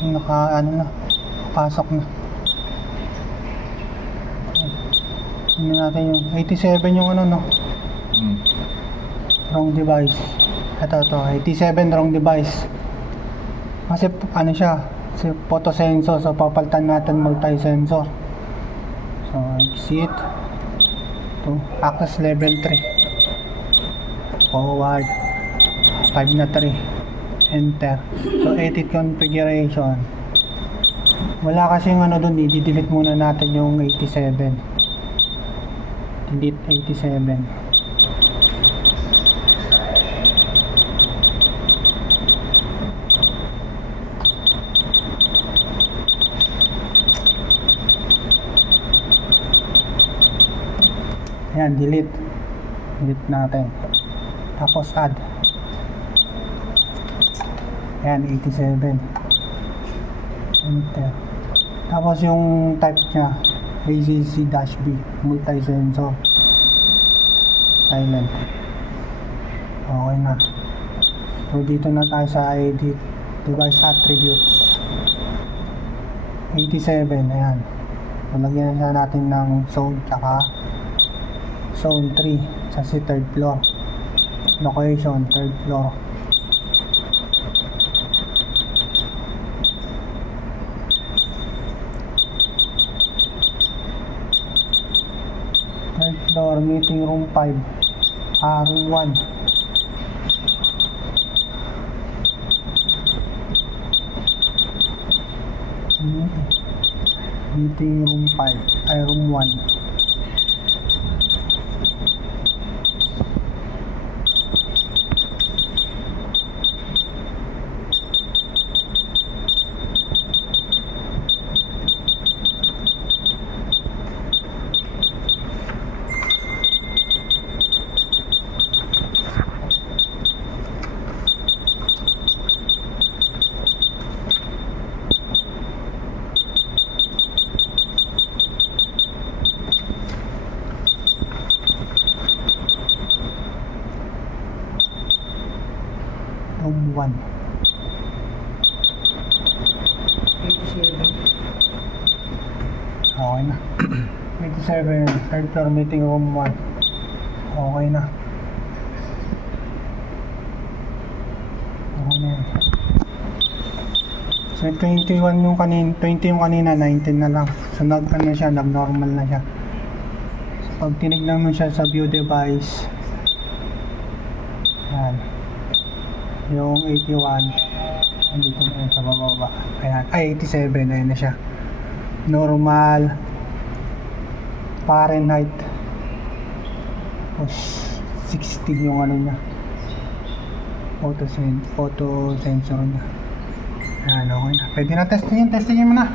ano na, pasok na. Tingnan natin yung 87 yung ano, no? Wrong device. Ito, 87 wrong device. Kasi ano siya, photo sensor, so papalitan natin multi-sensor. So exit to access level 3, forward 5 na 3, enter. So edit configuration. Wala kasi yung ano dun, i-delete muna natin yung 87. Delete 87. Ayan, delete natin, tapos add. Ayan, 87, enter. Tapos yung type nya ACC-B, multi-sensor, silent. Okay na. So dito na tayo sa edit device attributes. 87, ayan. Lagyan na natin ng zone, tsaka zone 3 sa third floor. Location, third floor. Third floor, meeting room 5, room 1. Meeting room 5, room 1. Room 1. 87. Okay na. 87, third floor, meeting room 1. Okay na. Okay na yan. So 21 yung kanina, 20 yung kanina, 19 na lang. So ano siya, nag-normal na siya. So pag tinignan mo siya sa view device, yan. Yung 81, andito na yun sa bababa. Ayan, 87, ayun na siya. Normal, Fahrenheit, 16 yung ano niya, photo sensor niya. Ayan, okay na. Pwede na testingin mo na.